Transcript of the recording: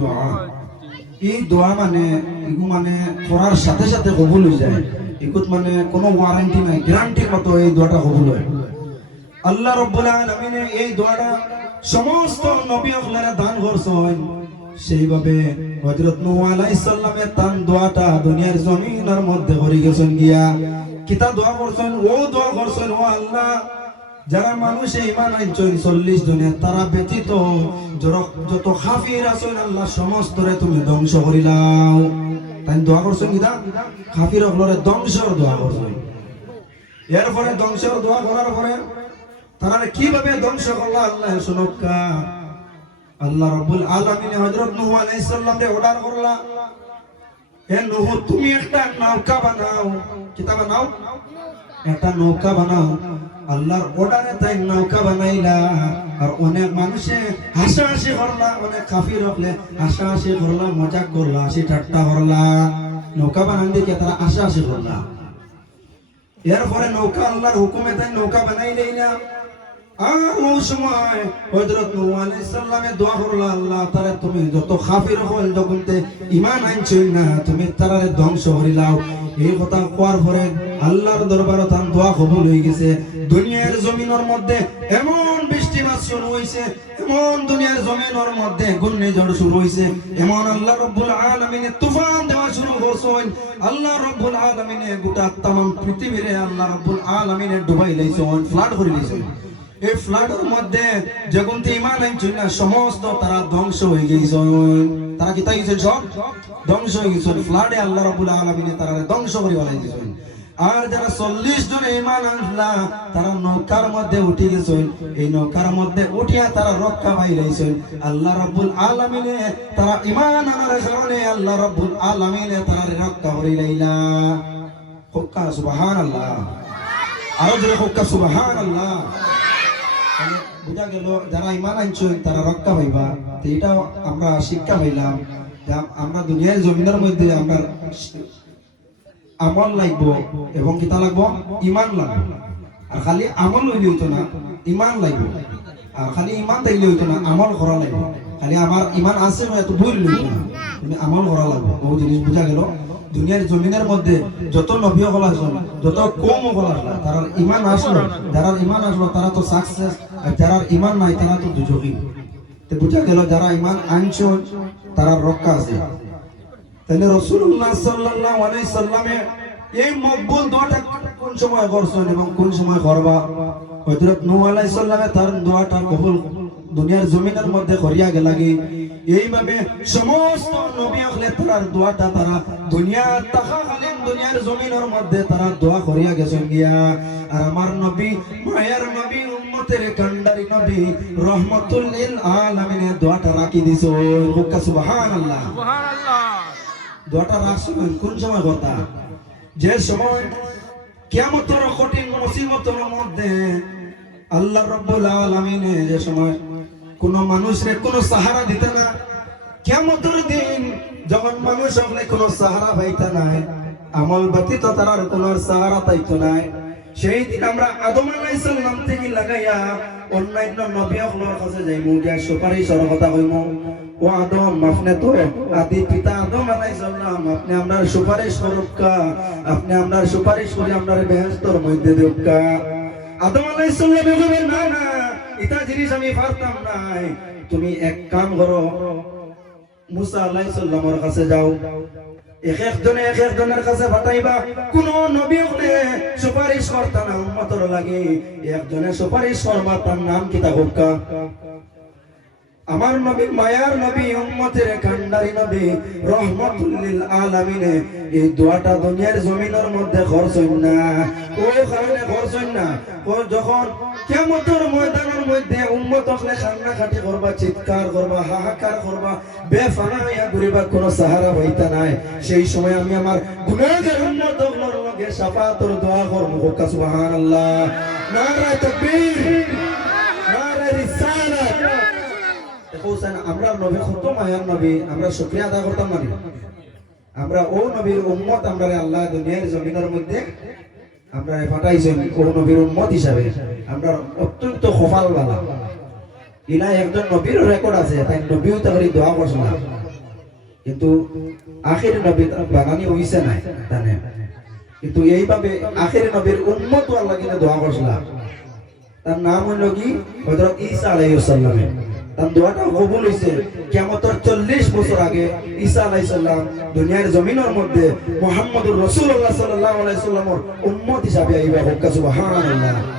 দোয়া এই দোয়া মানে এগু মানে করার সাথে সাথে কবুল হয়ে যায় এগুত মানে কোনো ওয়ারেন্টি নাই গ্যারান্টির মতো এই দোয়াটা কবুল হয় আল্লাহ রাব্বুল আলামিন এই দোয়াটা সমস্ত নবী ওগলারা দান করছেন সেইভাবে হযরত নূহ আলাইহিস সালামের তান দোয়াটা দুনিয়ার জমিনের মধ্যে করে গেছেন গিয়া কিতা দোয়া করছেন ও দোয়া করছেন ও আল্লাহ যারা মানুষ ঈমান আনছেন 40 জনের তারা ব্যতীত যত কাফির আছেন আল্লাহ সমস্তরে তুমি ধ্বংস করিলাও তাই দোয়া করছেন কিতা কাফির ওগলারে ধ্বংসর দোয়া করছেন এরপরে ধ্বংসর দোয়া করার পরে তারা কিভাবে ধ্বংস করলা আল্লাহ শুনুকা আল্লাহ রাব্বুল আলামিন হযরত নূহ আলাইহিস সালামকে অর্ডার করলা হে নূহ তুমি একটা নৌকা বানাও কিতা বানাও একটা নৌকা বানাও আল্লাহর অর্ডারে তাই নৌকা বানাইলা আর অনেক মানুষে হাসাহাসি করলা অনেক কাফির হলে হাসাহাসি করলা মজাক করলা হাসি ঠাট্টা করলা নৌকা বানান দেখে তারা হাসাহাসি করলা এরপরে নৌকা আল্লাহর হুকুমে তাই নৌকা বানাইলেই না আর ওই সময় হযরত নূহ আলাইহিস সালামে দোয়া করলা আল্লাহ তারে তুমি যত কাফির হল জগতে ঈমান আনছেন না তুমি তারে ধ্বংস করিলাও এই কথা কোয়ার পরে আল্লাহর দরবারে তার দোয়া কবুল হয়ে গেছে দুনিয়ার জমিনের মধ্যে এমন বৃষ্টিপাত শুরু হইছে এমন দুনিয়ার জমিনের মধ্যে ঘূর্ণিঝড় শুরু হইছে এমন আল্লাহ রাব্বুল আলামিন তুফান দেওয়া শুরু করছেন আল্লাহ রাব্বুল আলামিন গোটা तमाम পৃথিবীরে আল্লাহ রাব্বুল আলামিন ডুবাই লাইছেন ফ্লাড করে দিয়েছেন এই ফ্লাডের মধ্যে যখন ঈমান আনছেন না সমস্ত তারা ধ্বংস হয়ে গেছেন তারা কি তাই সব ধ্বংস হয়ে গেছেন ফ্লাডে আল্লাহ রাব্বুল আলামিন তারা ধ্বংস করে ফেলাইছেন আর যারা 40 জন ঈমান আনলা তারা নৌকার মধ্যে উঠে গেছেন এই নৌকার মধ্যে উঠিয়া তারা রক্ষা পাইলেছেন আল্লাহ রাব্বুল আলামিন তারা ঈমান আনার কারণে আল্লাহ রাব্বুল আলামিন তারা রক্ষা করে লাইলা হুক্কা সুবহানাল্লাহ আর জোরে হুক্কা সুবহানাল্লাহ বুঝা গেল যারা ঈমান আনছেন তারা রক্ষা পাইবা তো এটা আমরা শিক্ষা পাইলাম যে আমরা দুনিয়ার জমিনের মধ্যে আমরা আমল লাগবো এবং কিতা লাগবো ঈমান লাগবো আর খালি আমল হইলে হইতো না ঈমান লাগবো আর খালি ঈমান তাইলে হইতো না আমল করা লাগবো খালি আমার ঈমান আছে না এত ভুল হইতো না তুমি আমল করা লাগবো বহু জিনিস বুঝা গেল দুনিয়ার জমিনের মধ্যে যত নবী হল আসল যত কম হল আসলো তার ঈমান আসলো যারা ঈমান আসলো তারা তো সাকসেস আর যারা ঈমান নাই তারা তো দুজকি তো বুঝা গেল যারা ঈমান আনছে তারা রক্ষা আছে তাহলে রাসূলুল্লাহ সাল্লাল্লাহু আলাইহি সাল্লামে এই মকবুল দোয়াটা কোন সময় করছেন এবং কোন সময় করবা হযরত নূহ আলাইহিস সালামে তার দোয়াটা কবুল দুনিয়ার জমিনের মধ্যে করিয়া গেলাগি এইভাবে সমস্ত নবী হলে তার দোয়াটা তারা দুনিয়ার জমিনের মধ্যে তারা দোয়া করিয়া গেছেন গিয়া আর আমার নবী মায়ের নবী উম্মতের কান্ডারি নবী রহমাতুল লিল আলামিন দোয়াটা রাখি দিছো সুবহানাল্লাহ সুবহানাল্লাহ দোয়াটা রাখছেন কোন সময় কথা যে সময় কিয়ামতের কঠিন মুসিবতের মধ্যে আল্লাহ রাব্বুল আলামিন যে সময় কোন মানুষের কোন সাহারা দিতে না কিয়ামতের দিন যখন মানুষ হলে কোন সাহারা পাইতা নাই আমল ব্যতীত তার কোন সাহারা পাইতো নাই সেই দিন আমরা আদম আলাইহিস সালাম থেকে লাগাইয়া অন্যান্য নবী হলর কাছে যাইমু গিয়া সুপারিশের কথা কইমু ও আদম আপনি তো আদি পিতা আদম আলাইহিস সালাম আপনি আমরার সুপারিশ করুকা আপনি আমরার সুপারিশ করে আমরার বেহেশতের মধ্যে দেউকা আদম আলাইহিস সালাম বলেন না না এটা জিনিস আমি পারতাম নাই তুমি এক কাম করো মুসা আলাইহিস সালামের কাছে যাও এক একজনের কাছে পাঠাইবা কোন নবী হলে সুপারিশ করতা না উম্মতের লাগে একজনের সুপারিশ করবা তার নাম কিতা হোক্কা আমার নবী মায়ার নবী উম্মতের কান্ডারি নবী রহমাতুল লিল আলামিন এই দোয়াটা দুনিয়ার জমিনের মধ্যে খরচইন না ওই কারণে খরচইন না ও যখন কিয়ামতের ময়দানের মধ্যে উম্মত হলে কান্নাকাটি করবা চিৎকার করবা হাহাকার করবা বেফানা হইয়া ঘুরিবা কোনো সাহারা হইতা নাই সেই সময় আমি আমার গুনাহগার উম্মত হলর লগে শাফাআতের দোয়া করব সুবহানাল্লাহ নারে তাকবীর নারে রিসালাত দেখোছেন আমরা নবী কত মায়ার নবী আমরা শুকরিয়া আদায় করতাম মানে আমরা ও নবীর উম্মত আমরা আল্লাহ দুনিয়ার জমিনের মধ্যে আমরা পাঠাইছেন ও নবীর উম্মত হিসাবে আমরা অত্যন্ত কপালওয়ালা ইলা একজন নবীর রেকর্ড আছে তাই নবীও তাহলে দোয়া করছেন কিন্তু আখির নবী বানানি হইছে না জানে, কিন্তু এইভাবে আখির নবীর উম্মত আল্লাহ কিনা দোয়া করছিলা। তার নাম হইল কি হযরত ঈসা আলাইহিস সালাম। তার দোয়াটা কবুল হইছে কিয়ামতের 40 বছর আগে ঈসা আলাইহিস সালাম দুনিয়ার জমিনের মধ্যে মুহাম্মদুর রাসূলুল্লাহ সাল্লাল্লাহু আলাইহি সাল্লামের উম্মত হিসাবে আইবা। সুবহানাল্লাহ।